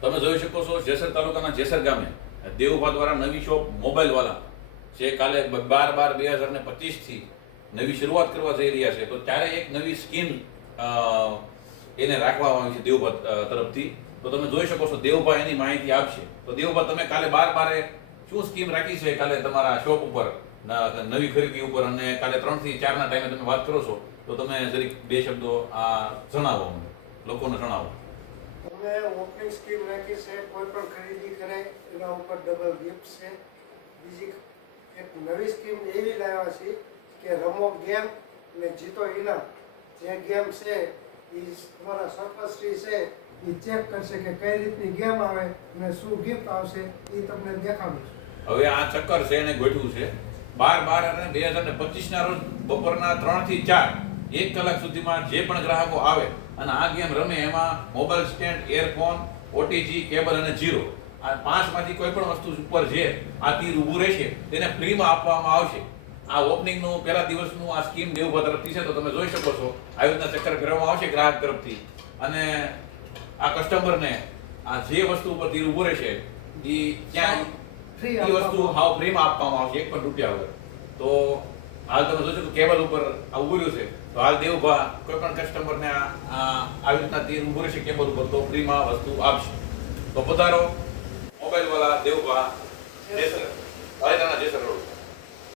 તમે જોઈ શકો છો જેસર તાલુકાના જેસર ગામે દેવુભા દ્વારા નવી શોપ મોબાઈલવાળા જે કાલે 12/12/2025 નવી શરૂઆત કરવા જઈ રહ્યા છે. તો ત્યારે એક નવી સ્કીમ એને રાખવામાં આવી છે દેવુભા તરફથી. તો તમે જોઈ શકો છો દેવુભા એની માહિતી આપશે. તો દેવુભા, તમે કાલે 12/12 શું સ્કીમ રાખી છે કાલે તમારા શોપ ઉપર નવી ખરીદી ઉપર, અને કાલે 3 થી 4 ના ટાઈમે તમે વાત કરો છો, તો તમે જરીક બે શબ્દો આ જણાવો, અમને લોકોને જણાવો. અમે ઓપનિંગ સ્કીમ રાખી છે, કોઈ પણ ખરીદી કરે એના ઉપર ડબલ ગિફ્ટ છે. બીજી એક નવી સ્કીમ એવી લાવ્યા છે કે રમો ગેમ અને જીતો ઇનામ. જે ગેમ છે એ તમારા સરપંચશ્રી છે એ ચેક કરશે કે કઈ રીતની ગેમ આવે અને શું ગિફ્ટ આવશે એ તમને દેખાડશે. હવે આ ચક્કર છે એને ગોઠવું છે 12/12/2025 ના રોજ બપોરના 3 થી 4 1 કલાક સુધીમાં જે પણ ગ્રાહકો આવે અને આ ગેમ રમે એમાં mobile stand, earphone, OTG, cable અને જીરો, આ 5 માંથી કોઈ પણ વસ્તુ ઉપર જે આ તીર ઊભું રહેશે તેને ફ્રીમાં આપવામાં આવશે. આ ઓપનિંગનું પહેલા દિવસનું આ સ્કીમ દેવુભા તરફથી છે. તો તમે જોઈ શકો છો આવી રીતના ચક્કર ફેરવવામાં આવશે ગ્રાહક તરફથી, અને આ કસ્ટમરને આ જે વસ્તુ ઉપર તીર ઊભું રહેશે એ ક્યાં ફ્રી એ વસ્તુ હાવ ફ્રીમાં આપવામાં આવશે, 1 પણ રૂપિયા વગર. તો હાલ તમે જોશો કે કેબલ ઉપર આ ઊભું રહ્યું છે, તો હાલ દેવુભા કોઈ પણ કસ્ટમરને આવી રીતના તીર ઊભું રહેશે કેબલ ઉપર તો ફ્રીમાં વસ્તુ આપશે. તો પધારો મોબાઈલ વાળા દેવુભા જેસર, વાળાના જેસર રોડ.